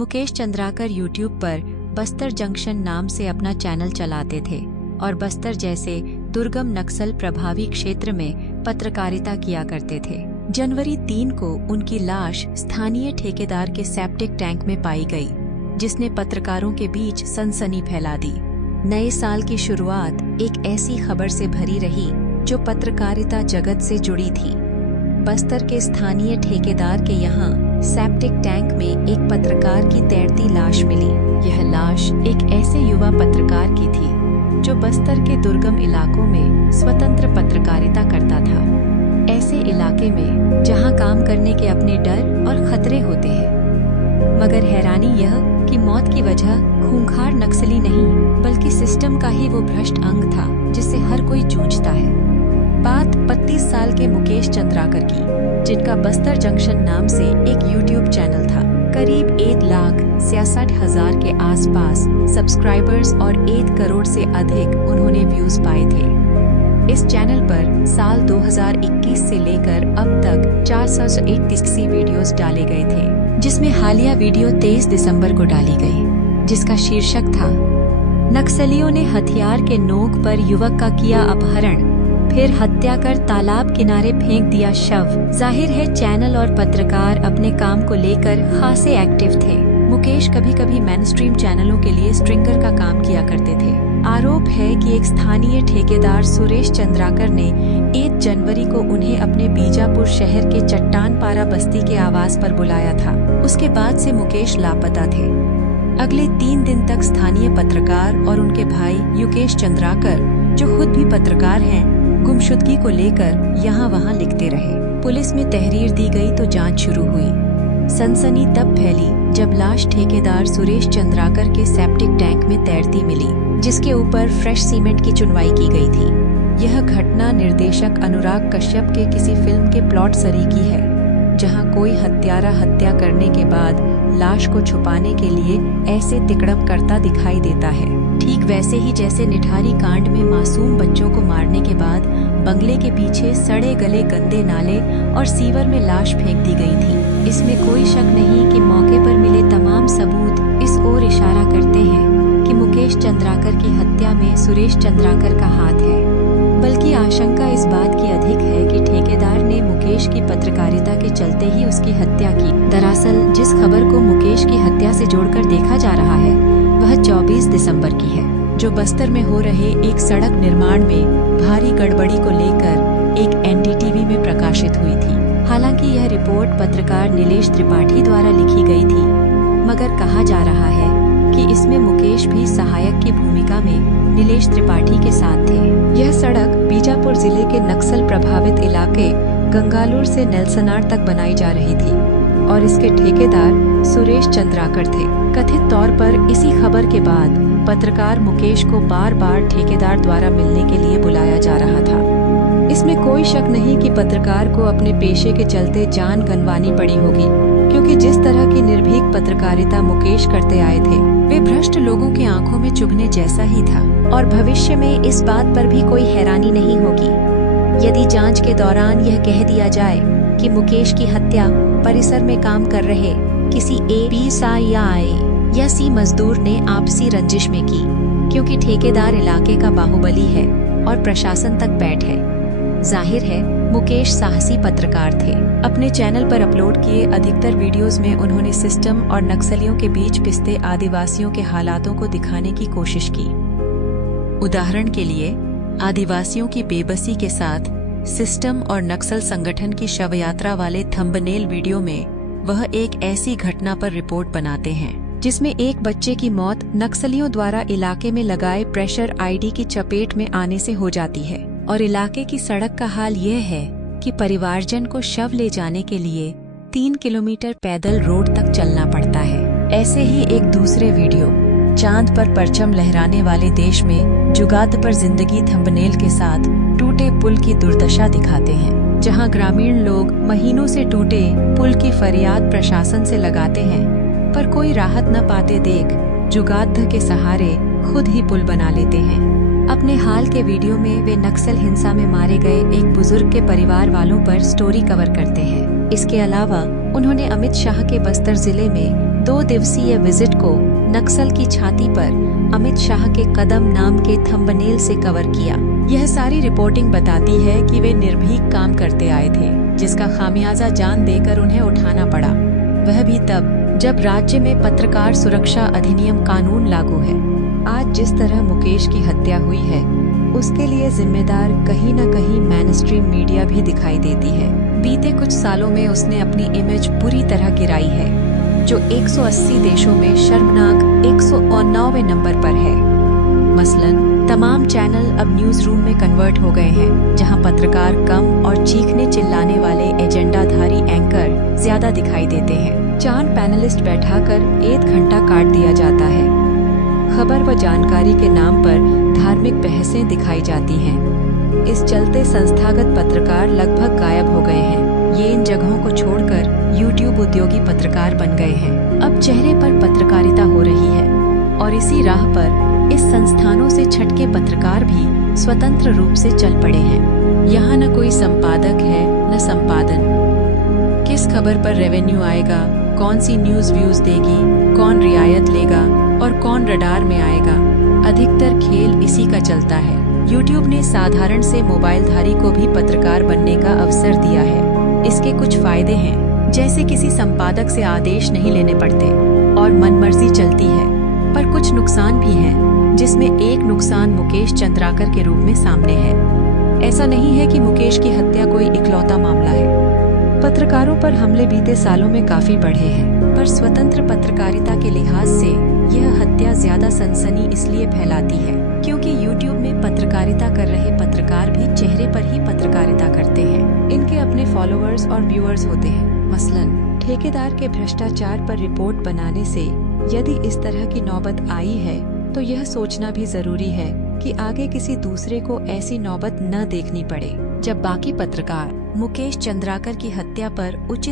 Mukesh Chandrakar YouTube पर Bastar junction नाम से अपना चैनल चलाते थे और बस्तर जैसे दुर्गम नक्सल प्रभावी क्षेत्र में पत्रकारिता किया करते थे। जनवरी 3 को उनकी लाश स्थानीय ठेकेदार के सेप्टिक टैंक में पाई गई, जिसने पत्रकारों के बीच सनसनी फैला दी। नए साल की शुरुआत एक ऐसी खबर से भरी रही जो पत्रकारिता जगत से जुड़ी थी। बस्तर के स्थानीय ठेकेदार के यहाँ सेप्टिक टैंक में एक पत्रकार की तैरती लाश मिली। यह लाश एक ऐसे युवा पत्रकार की थी जो बस्तर के दुर्गम इलाकों में स्वतंत्र पत्रकारिता करता था। ऐसे इलाके में जहां काम करने के अपने डर और खतरे होते हैं। मगर हैरानी यह कि मौत की वजह खूंखार नक्सली नहीं बल्कि सिस्टम का ही वो भ्रष्ट अंग था जिससे हर कोई जूझता है। बात 32 साल के मुकेश चंद्राकर की, जिनका बस्तर जंक्शन नाम से एक यूट्यूब चैनल था। करीब 1,66,000 के आसपास सब्सक्राइबर्स और 1 करोड़ से अधिक उन्होंने व्यूज पाए थे। इस चैनल पर साल 2021 से लेकर अब तक 481 वीडियोस डाले गए थे, जिसमें हालिया वीडियो 23 दिसंबर को डाली गई, जिसका शीर्षक था नक्सलियों ने हथियार के नोक पर युवक का किया अपहरण, फिर हत्या कर तालाब किनारे फेंक दिया शव। जाहिर है चैनल और पत्रकार अपने काम को लेकर खासे एक्टिव थे। मुकेश कभी कभी मेनस्ट्रीम चैनलों के लिए स्ट्रिंगर का काम किया करते थे। आरोप है कि एक स्थानीय ठेकेदार सुरेश चंद्राकर ने 1 जनवरी को उन्हें अपने बीजापुर शहर के चट्टानपारा बस्ती के आवास पर बुलाया था। उसके बाद से मुकेश लापता थे। अगले 3 दिन तक स्थानीय पत्रकार और उनके भाई युकेश चंद्राकर, जो खुद भी पत्रकार हैं, गुमशुदगी को लेकर यहाँ वहाँ लिखते रहे। पुलिस में तहरीर दी गई तो जांच शुरू हुई। सनसनी तब फैली जब लाश ठेकेदार सुरेश चंद्राकर के सेप्टिक टैंक में तैरती मिली, जिसके ऊपर फ्रेश सीमेंट की चुनवाई की गई थी। यह घटना निर्देशक अनुराग कश्यप के किसी फिल्म के प्लॉट सरीकी है, जहां कोई हत्यारा हत्या करने के बाद लाश को छुपाने के लिए ऐसे तिकड़म करता दिखाई देता है। ठीक वैसे ही जैसे निठारी कांड में मासूम बच्चों को मारने के बाद बंगले के पीछे सड़े गले गंदे नाले और सीवर में लाश फेंक दी गई थी। इसमें कोई शक नहीं कि मौके पर मिले तमाम सबूत इस ओर इशारा करते हैं कि मुकेश चंद्राकर की हत्या में सुरेश चंद्राकर का हाथ है। बल्कि आशंका इस बात की अधिक है कि ठेकेदार ने मुकेश की पत्रकारिता के चलते ही उसकी हत्या की। दरअसल जिस खबर को मुकेश की हत्या से जोड़कर देखा जा रहा है वह 24 दिसंबर की है, जो बस्तर में हो रहे एक सड़क निर्माण में भारी गड़बड़ी को लेकर एक एनडीटीवी में प्रकाशित हुई थी। हालांकि यह रिपोर्ट पत्रकार नीलेश त्रिपाठी द्वारा लिखी गई थी, मगर कहा जा रहा है कि इसमें मुकेश भी सहायक की भूमिका में नीलेश त्रिपाठी के साथ थे। यह सड़क बीजापुर जिले के नक्सल प्रभावित इलाके गंगालूर से नेल्सनार तक बनाई जा रही थी और इसके ठेकेदार सुरेश चंद्राकर थे। कथित तौर पर इसी खबर के बाद पत्रकार मुकेश को बार बार ठेकेदार द्वारा मिलने के लिए बुलाया जा रहा था। इसमें कोई शक नहीं कि पत्रकार को अपने पेशे के चलते जान गंवानी पड़ी होगी, क्योंकि जिस तरह की निर्भीक पत्रकारिता मुकेश करते आए थे वे भ्रष्ट लोगों की आंखों में चुभने जैसा ही था। और भविष्य में इस बात पर भी कोई हैरानी नहीं होगी यदि जांच के दौरान यह कह दिया जाए कि मुकेश की हत्या परिसर में काम कर रहे किसी या सी मजदूर ने आपसी रंजिश में की, क्योंकि ठेकेदार इलाके का बाहुबली है और प्रशासन तक बैठ है। जाहिर है मुकेश साहसी पत्रकार थे। अपने चैनल पर अपलोड किए अधिकतर वीडियोस में उन्होंने सिस्टम और नक्सलियों के बीच पिसते आदिवासियों के हालातों को दिखाने की कोशिश की। उदाहरण के लिए आदिवासियों की बेबसी के साथ सिस्टम और नक्सल संगठन की शवयात्रा वाले थंबनेल वीडियो में वह एक ऐसी घटना पर रिपोर्ट बनाते हैं जिसमें एक बच्चे की मौत नक्सलियों द्वारा इलाके में लगाए प्रेशर आईडी की चपेट में आने से हो जाती है, और इलाके की सड़क का हाल यह है कि परिवारजन को शव ले जाने के लिए 3 किलोमीटर पैदल रोड तक चलना पड़ता है। ऐसे ही एक दूसरे वीडियो चांद पर परचम लहराने वाले देश में जुगात पर जिंदगी थंबनेल के साथ टूटे पुल की दुर्दशा दिखाते हैं, जहां ग्रामीण लोग महीनों से टूटे पुल की फरियाद प्रशासन से लगाते हैं, पर कोई राहत न पाते देख जुगात के सहारे खुद ही पुल बना लेते हैं। अपने हाल के वीडियो में वे नक्सल हिंसा में मारे गए एक बुजुर्ग के परिवार वालों पर स्टोरी कवर करते हैं। इसके अलावा उन्होंने अमित शाह के बस्तर जिले में 2 दिवसीय विजिट को नक्सल की छाती पर अमित शाह के कदम नाम के थंबनेल से कवर किया। यह सारी रिपोर्टिंग बताती है कि वे निर्भीक काम करते आए थे, जिसका खामियाजा जान देकर उन्हें उठाना पड़ा, वह भी तब जब राज्य में पत्रकार सुरक्षा अधिनियम कानून लागू है। आज जिस तरह मुकेश की हत्या हुई है, उसके लिए जिम्मेदार कहीं न कहीं मेनस्ट्रीम मीडिया भी दिखाई देती है। बीते कुछ सालों में उसने अपनी इमेज पूरी तरह गिराई है, जो 180 देशों में शर्मनाक 109वें नंबर पर है। मसलन तमाम चैनल अब न्यूज रूम में कन्वर्ट हो गए हैं, जहां पत्रकार कम और चीखने चिल्लाने वाले एजेंडाधारी एंकर ज्यादा दिखाई देते हैं। 4 पैनलिस्ट बैठाकर 1 घंटा काट दिया जाता है। खबर व जानकारी के नाम पर धार्मिक बहसें दिखाई जाती हैं। इस चलते संस्थागत पत्रकार लगभग गायब हो गए हैं। ये इन जगहों को छोड़कर यूट्यूब उद्योगी पत्रकार बन गए हैं। अब चेहरे पर पत्रकारिता हो रही है और इसी राह पर इस संस्थानों से छटके पत्रकार भी स्वतंत्र रूप से चल पड़े हैं। यहाँ न कोई संपादक है न संपादन। किस खबर पर रेवेन्यू आएगा, कौन सी न्यूज व्यूज देगी, कौन रियायत लेगा और कौन रडार में आएगा, अधिकतर खेल इसी का चलता है। यूट्यूब ने साधारण से मोबाइलधारी को भी पत्रकार बनने का अवसर दिया है। इसके कुछ फायदे हैं, जैसे किसी संपादक से आदेश नहीं लेने पड़ते और मनमर्जी चलती है, पर कुछ नुकसान भी हैं, जिसमें एक नुकसान मुकेश चंद्राकर के रूप में सामने है। ऐसा नहीं है कि मुकेश की हत्या कोई इकलौता मामला है। पत्रकारों पर हमले बीते सालों में काफी बढ़े हैं, पर स्वतंत्र पत्रकारिता के लिहाज से यह हत्या ज्यादा सनसनी इसलिए फैलाती है क्योंकि यूट्यूब में पत्रकारिता कर रहे पत्रकार भी चेहरे पर ही पत्रकारिता करते हैं। इनके अपने फॉलोअर्स और व्यूअर्स होते हैं। मसलन ठेकेदार के भ्रष्टाचार पर रिपोर्ट बनाने से यदि इस तरह की नौबत आई है, तो यह सोचना भी जरूरी है कि आगे किसी दूसरे को ऐसी नौबत न देखनी पड़े। जब बाकी पत्रकार मुकेश चंद्राकर की हत्या पर उचित